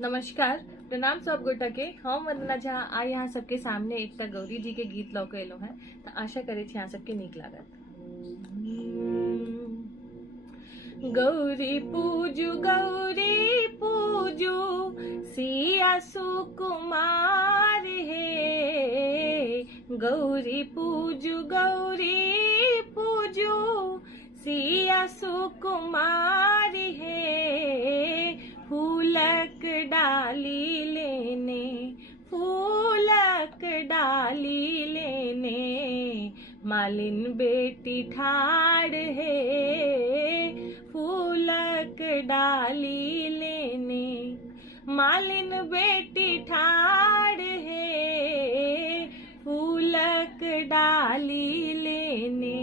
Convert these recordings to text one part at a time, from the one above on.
नमस्कार, प्रणाम सब गोटा के। हम वंदना झा आ यहाँ सबके सामने एक गौरी जी के गीत लौक एलो है, तो आशा करे छी यहाँ सबके नीक लागत। गौरी पूजू सिया सुकुमार हे। गौरी पूजू सिया सुकुमार हे। फूलक डाली लेने मालिन बेटी ठाड़ है। फूलक डाली लेने मालिन बेटी ठाड़ है। फूलक डाली लेने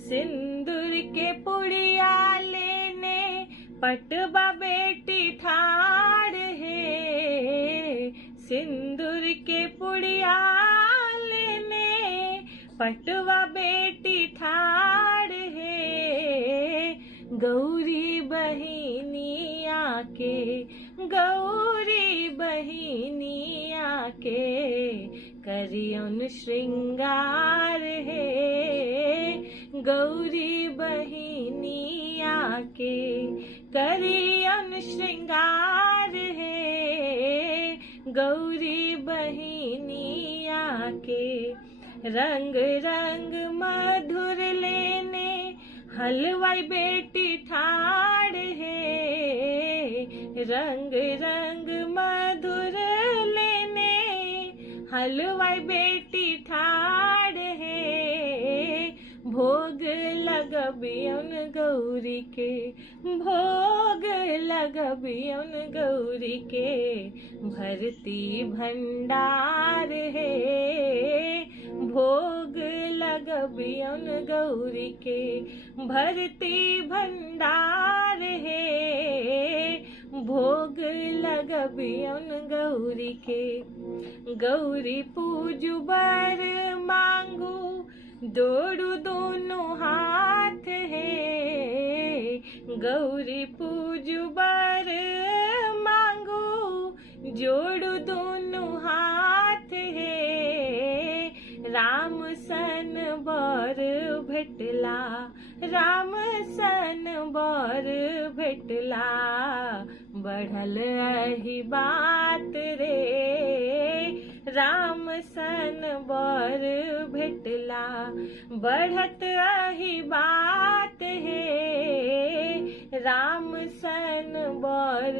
सिंदूर के पुड़िया लेने पटवा बेटी ठाड़ है। सिंदूर के पुड़िया लेने पटवा बेटी ठाड़ है। गौरी बहिनिया के करियन श्रृंगार है। गौरी बहिनिया के करियन श्रृंगार है। गौरी बहिनिया के रंग रंग मधुर लेने हलवाई बेटी ठाड़ है। रंग रंग मधुर लेने हलवाई बेटी ठाड़ है। भोग लगबियन गौरी के भरती भंडार है। भोग लगबियन गौरी के भरती भंडार है। भोग लगबियन गौरी के गौरी पूजू बर मांगू जोड़ू दोनों हाथ है। गौरी पूजू बर मांगू जोड़ू दोनों हाथ है। राम सन बर भेटला बढ़ल अही बात रे। राम सन बर भेटला बढ़त अही बात है। राम सन बर